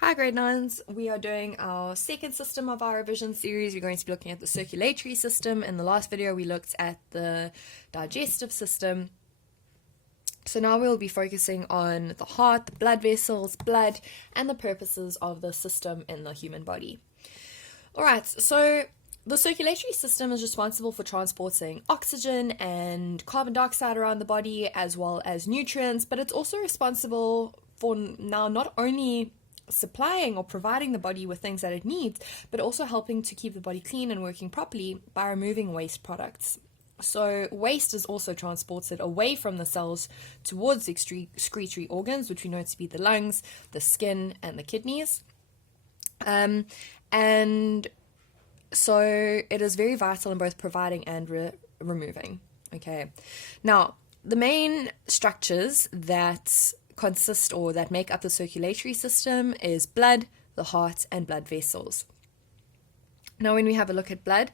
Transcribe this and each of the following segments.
Hi grade 9s, we are doing our second system of our revision series. We're going to be looking at the circulatory system. In the last video we looked at the digestive system. So now we'll be focusing on the heart, the blood vessels, blood, and the purposes of the system in the human body. Alright, so the circulatory system is responsible for transporting oxygen and carbon dioxide around the body as well as nutrients, but it's also responsible for now not only supplying or providing the body with things that it needs, but also helping to keep the body clean and working properly by removing waste products. So waste is also transported away from the cells towards the excretory organs, which we know to be the lungs, the skin, and the kidneys. And so it is very vital in both providing and removing. Okay. Now, the main structures that consist or that make up the circulatory system is blood, the heart, and blood vessels. Now when we have a look at blood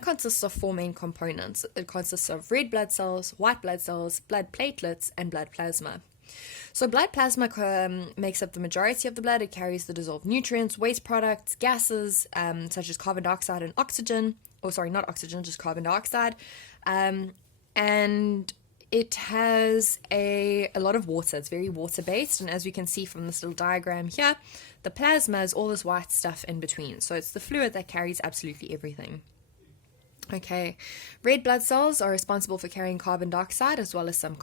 consists of four main components. It consists of red blood cells, white blood cells, blood platelets, and blood plasma. So blood plasma makes up the majority of the blood. It carries the dissolved nutrients, waste products, gases such as carbon dioxide and oxygen. Oh, sorry, not oxygen, just carbon dioxide. And it has a lot of water. It's very water-based, and as we can see from this little diagram here, the plasma is all this white stuff in between. So it's the fluid that carries absolutely everything. Okay, red blood cells are responsible for carrying carbon dioxide as well as some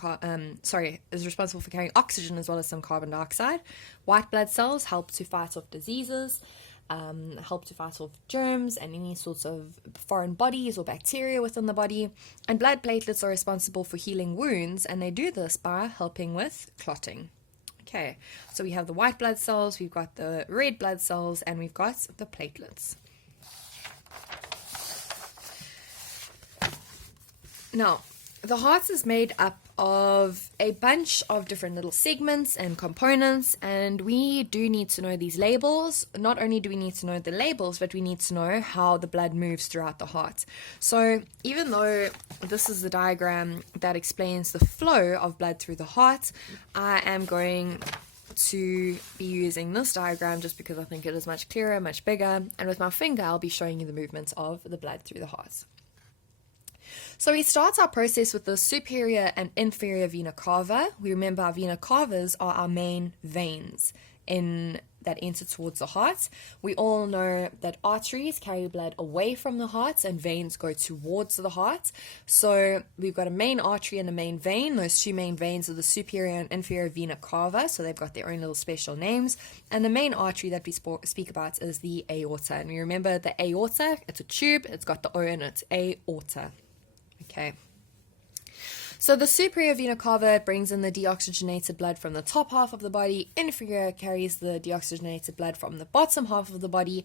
is responsible for carrying oxygen as well as some carbon dioxide. White blood cells help to fight off diseases, help to fight off germs and any sorts of foreign bodies or bacteria within the body. And blood platelets are responsible for healing wounds, and they do this by helping with clotting. Okay, so we have the white blood cells, we've got the red blood cells, and we've got the platelets. Now, the heart is made up of a bunch of different little segments and components, and we do need to know these labels. Not only do we need to know the labels, but we need to know how the blood moves throughout the heart. So even though this is the diagram that explains the flow of blood through the heart, I am going to be using this diagram just because I think it is much clearer, much bigger, and with my finger I'll be showing you the movements of the blood through the heart. So we start our process with the superior and inferior vena cava. We remember our vena cavas are our main veins that enter towards the heart. We all know that arteries carry blood away from the heart and veins go towards the heart. So we've got a main artery and a main vein. Those two main veins are the superior and inferior vena cava, so they've got their own little special names. And the main artery that we speak about is the aorta. And we remember the aorta, it's a tube, it's got the O in it, aorta. Okay, so the superior vena cava brings in the deoxygenated blood from the top half of the body. Inferior carries the deoxygenated blood from the bottom half of the body,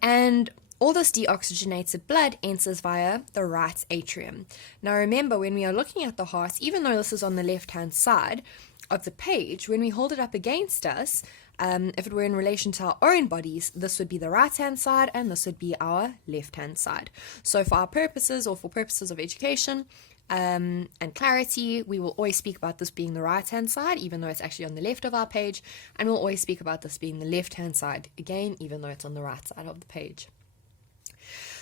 and all this deoxygenated blood enters via the right atrium. Now remember, when we are looking at the heart, even though this is on the left-hand side of the page, when we hold it up against us, if it were in relation to our own bodies, this would be the right-hand side and this would be our left-hand side. So for our purposes, or for purposes of education and clarity, we will always speak about this being the right-hand side, even though it's actually on the left of our page, and we'll always speak about this being the left-hand side, again, even though it's on the right side of the page.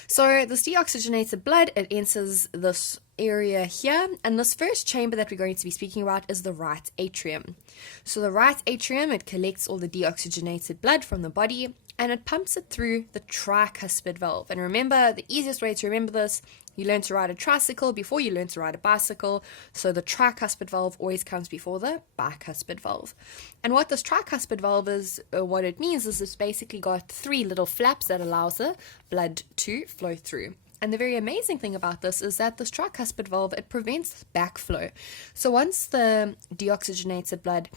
So this deoxygenated blood, it enters this area here, and this first chamber that we're going to be speaking about is the right atrium. So the right atrium, it collects all the deoxygenated blood from the body and it pumps it through the tricuspid valve. And remember, the easiest way to remember this, you learn to ride a tricycle before you learn to ride a bicycle. So the tricuspid valve always comes before the bicuspid valve. And what this tricuspid valve is, what it means is it's basically got three little flaps that allows the blood to flow through. And the very amazing thing about this is that this tricuspid valve, it prevents backflow. So once the deoxygenated blood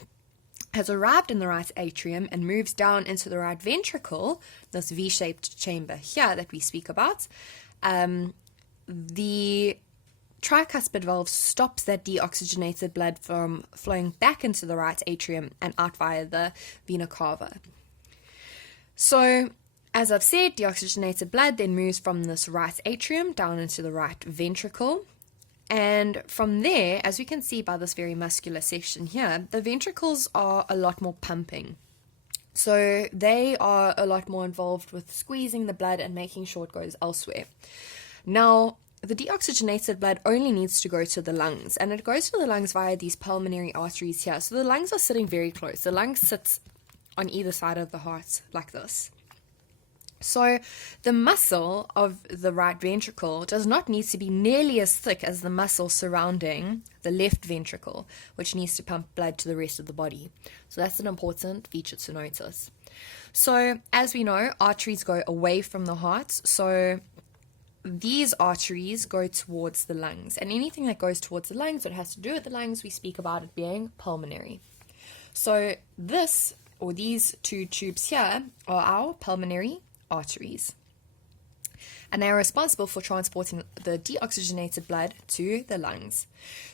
has arrived in the right atrium and moves down into the right ventricle, this V-shaped chamber here that we speak about, the tricuspid valve stops that deoxygenated blood from flowing back into the right atrium and out via the vena cava. So, as I've said, deoxygenated blood then moves from this right atrium down into the right ventricle. And from there, as we can see by this very muscular section here, the ventricles are a lot more pumping. So they are a lot more involved with squeezing the blood and making sure it goes elsewhere. Now, the deoxygenated blood only needs to go to the lungs, and it goes to the lungs via these pulmonary arteries here. So the lungs are sitting very close. The lungs sits on either side of the heart like this. So the muscle of the right ventricle does not need to be nearly as thick as the muscle surrounding the left ventricle, which needs to pump blood to the rest of the body. So that's an important feature to notice. So as we know, arteries go away from the heart. So these arteries go towards the lungs, and anything that goes towards the lungs, that has to do with the lungs, we speak about it being pulmonary. So these two tubes here are our pulmonary arteries, and they are responsible for transporting the deoxygenated blood to the lungs.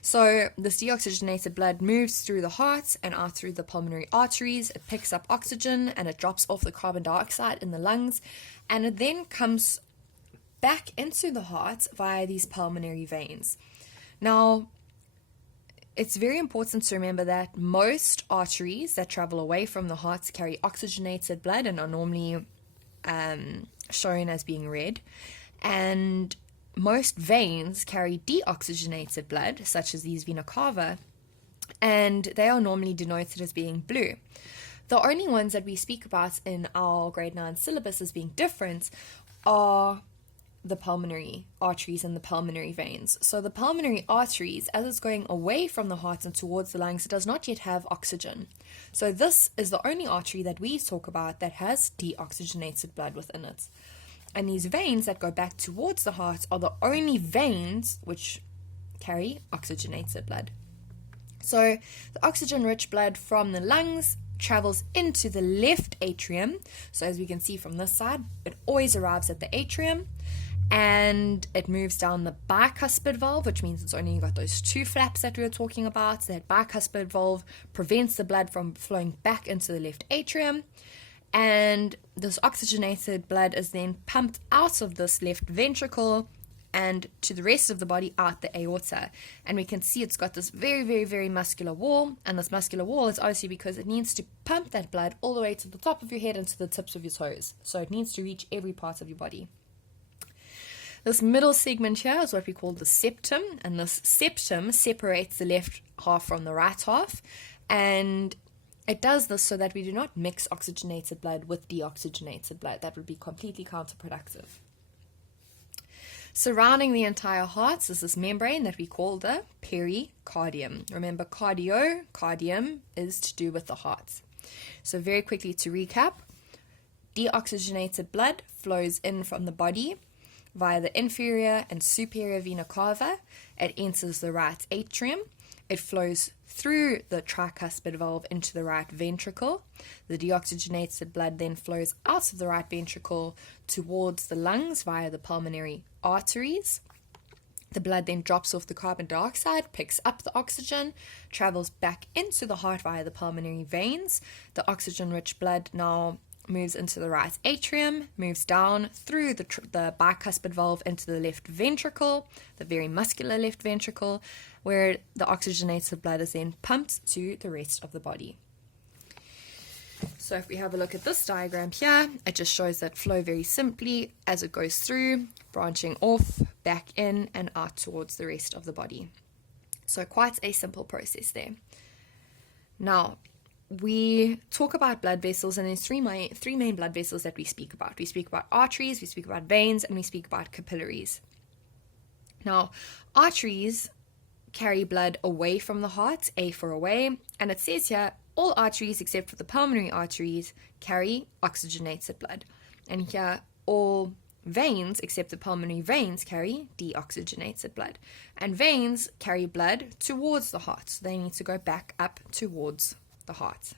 So this deoxygenated blood moves through the heart and out through the pulmonary arteries. It picks up oxygen and it drops off the carbon dioxide in the lungs, and it then comes back into the heart via these pulmonary veins. Now, it's very important to remember that most arteries that travel away from the heart carry oxygenated blood and are normally shown as being red, and most veins carry deoxygenated blood, such as these vena cava, and they are normally denoted as being blue. The only ones that we speak about in our grade 9 syllabus as being different are the pulmonary arteries and the pulmonary veins. So the pulmonary arteries, as it's going away from the heart and towards the lungs, it does not yet have oxygen. So this is the only artery that we talk about that has deoxygenated blood within it. And these veins that go back towards the heart are the only veins which carry oxygenated blood. So the oxygen-rich blood from the lungs travels into the left atrium. So as we can see from this side, it always arrives at the atrium, and it moves down the bicuspid valve, which means it's only got those two flaps that we were talking about. So that bicuspid valve prevents the blood from flowing back into the left atrium, and this oxygenated blood is then pumped out of this left ventricle and to the rest of the body out the aorta. And we can see it's got this very, very, very muscular wall, and this muscular wall is obviously because it needs to pump that blood all the way to the top of your head and to the tips of your toes. So it needs to reach every part of your body. This middle segment here is what we call the septum, and this septum separates the left half from the right half, and it does this so that we do not mix oxygenated blood with deoxygenated blood. That would be completely counterproductive. Surrounding the entire heart is this membrane that we call the pericardium. Remember, cardium is to do with the heart. So very quickly to recap, deoxygenated blood flows in from the body via the inferior and superior vena cava. It enters the right atrium. It flows through the tricuspid valve into the right ventricle. The deoxygenated blood then flows out of the right ventricle towards the lungs via the pulmonary arteries. The blood then drops off the carbon dioxide, picks up the oxygen, travels back into the heart via the pulmonary veins. The oxygen-rich blood now moves into the right atrium, moves down through the bicuspid valve into the left ventricle, the very muscular left ventricle, where the oxygenated blood is then pumped to the rest of the body. So if we have a look at this diagram here, it just shows that flow very simply as it goes through, branching off, back in, and out towards the rest of the body. So quite a simple process there. Now, we talk about blood vessels, and there's three main blood vessels that we speak about. We speak about arteries, we speak about veins, and we speak about capillaries. Now, arteries carry blood away from the heart, A for away, and it says here, all arteries except for the pulmonary arteries carry oxygenated blood. And here, all veins except the pulmonary veins carry deoxygenated blood. And veins carry blood towards the heart, so they need to go back up towards the heart.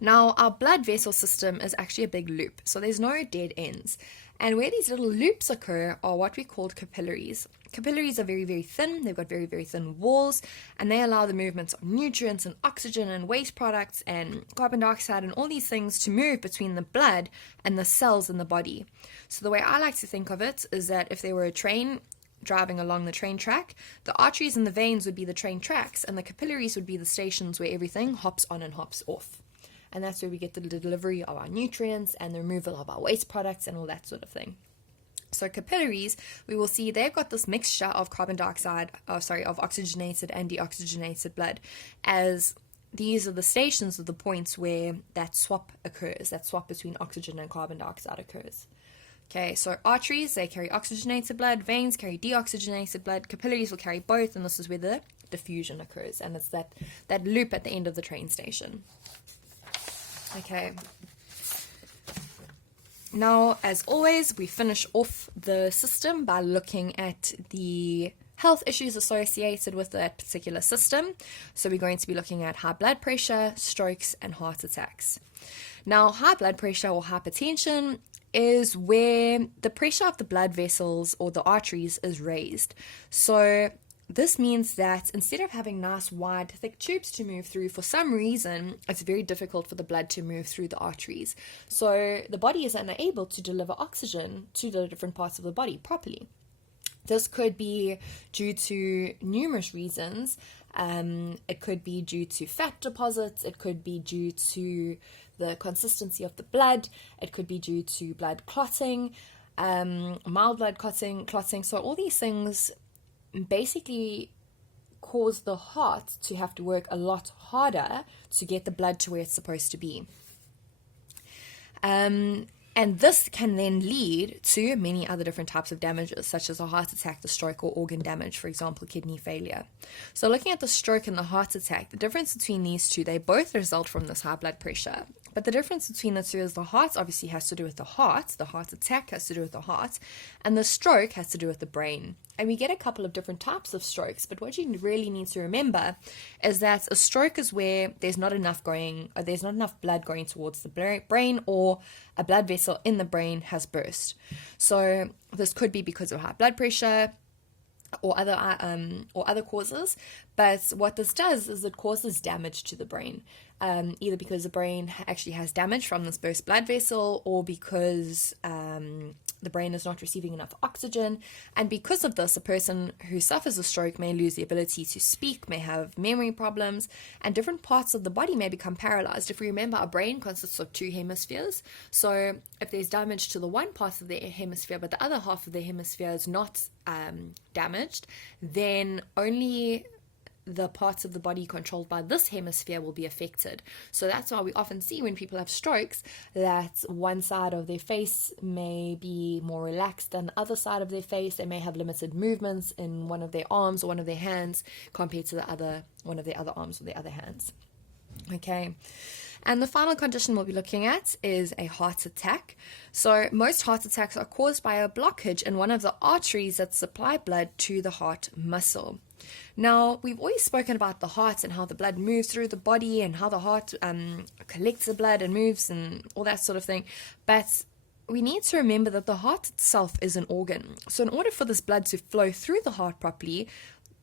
Now, our blood vessel system is actually a big loop, so there's no dead ends. And where these little loops occur are what we call capillaries. Capillaries are very, very thin. They've got very, very thin walls, and they allow the movements of nutrients and oxygen and waste products and carbon dioxide and all these things to move between the blood and the cells in the body. So the way I like to think of it is that if there were a train driving along the train track, the arteries and the veins would be the train tracks, and the capillaries would be the stations where everything hops on and hops off. and that's where we get the delivery of our nutrients and the removal of our waste products and all that sort of thing. So capillaries, we will see they've got this mixture of of oxygenated and deoxygenated blood, as these are the stations of the points where that swap occurs, that swap between oxygen and carbon dioxide occurs. Okay, so arteries, they carry oxygenated blood, veins carry deoxygenated blood, capillaries will carry both, and this is where the diffusion occurs, and it's that loop at the end of the train station. Okay. Now, as always, we finish off the system by looking at the health issues associated with that particular system. So we're going to be looking at high blood pressure, strokes, and heart attacks. Now, high blood pressure or hypertension is where the pressure of the blood vessels or the arteries is raised. So this means that instead of having nice, wide, thick tubes to move through, for some reason, it's very difficult for the blood to move through the arteries. So the body is unable to deliver oxygen to the different parts of the body properly. This could be due to numerous reasons. It could be due to fat deposits. It could be due to the consistency of the blood. It could be due to blood clotting, mild blood clotting. So all these things basically cause the heart to have to work a lot harder to get the blood to where it's supposed to be. And this can then lead to many other different types of damages, such as a heart attack, the stroke, or organ damage, for example, kidney failure. So looking at the stroke and the heart attack, the difference between these two, they both result from this high blood pressure. But the difference between the two is the heart obviously has to do with the heart attack has to do with the heart, and the stroke has to do with the brain. And we get a couple of different types of strokes, but what you really need to remember is that a stroke is where there's not enough blood going towards the brain, or a blood vessel in the brain has burst. So this could be because of high blood pressure or other causes, but what this does is it causes damage to the brain, either because the brain actually has damage from this burst blood vessel, or because the brain is not receiving enough oxygen. And because of this, a person who suffers a stroke may lose the ability to speak, may have memory problems, and different parts of the body may become paralyzed. If we remember, our brain consists of two hemispheres. So if there's damage to the one part of the hemisphere, but the other half of the hemisphere is not damaged, then only the parts of the body controlled by this hemisphere will be affected. So that's why we often see when people have strokes that one side of their face may be more relaxed than the other side of their face. They may have limited movements in one of their arms or one of their hands compared to one of their other arms or their other hands. Okay. And the final condition we'll be looking at is a heart attack. So most heart attacks are caused by a blockage in one of the arteries that supply blood to the heart muscle. Now, we've always spoken about the heart and how the blood moves through the body and how the heart collects the blood and moves and all that sort of thing. But we need to remember that the heart itself is an organ. So in order for this blood to flow through the heart properly,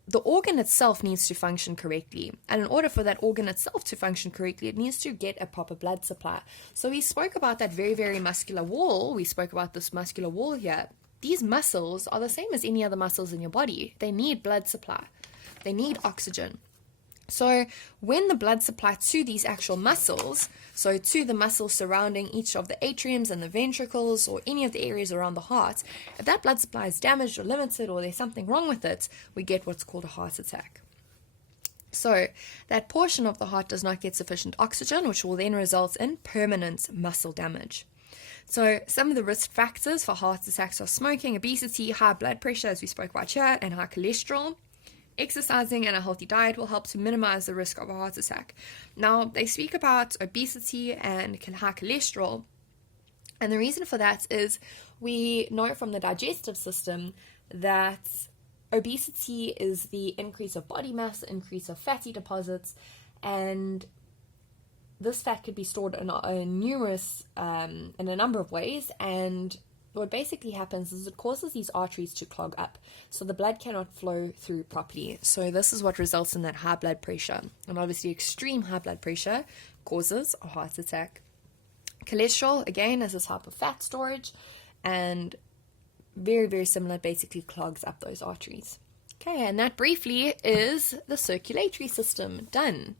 the organ itself needs to function correctly. And in order for that organ itself to function correctly, it needs to get a proper blood supply. So we spoke about that very, very muscular wall. We spoke about this muscular wall here. These muscles are the same as any other muscles in your body. They need blood supply. They need oxygen. So when the blood supply to these actual muscles, so to the muscles surrounding each of the atriums and the ventricles or any of the areas around the heart, if that blood supply is damaged or limited or there's something wrong with it, we get what's called a heart attack. So that portion of the heart does not get sufficient oxygen, which will then result in permanent muscle damage. So some of the risk factors for heart attacks are smoking, obesity, high blood pressure, as we spoke about here, and high cholesterol. Exercising and a healthy diet will help to minimize the risk of a heart attack. Now, they speak about obesity and high cholesterol, and the reason for that is we know from the digestive system that obesity is the increase of body mass, increase of fatty deposits, and this fat could be stored in a number of ways, and what basically happens is it causes these arteries to clog up, so the blood cannot flow through properly. So this is what results in that high blood pressure, and obviously extreme high blood pressure causes a heart attack. Cholesterol, again, is a type of fat storage, and very, very similar, basically clogs up those arteries. Okay, and that briefly is the circulatory system done.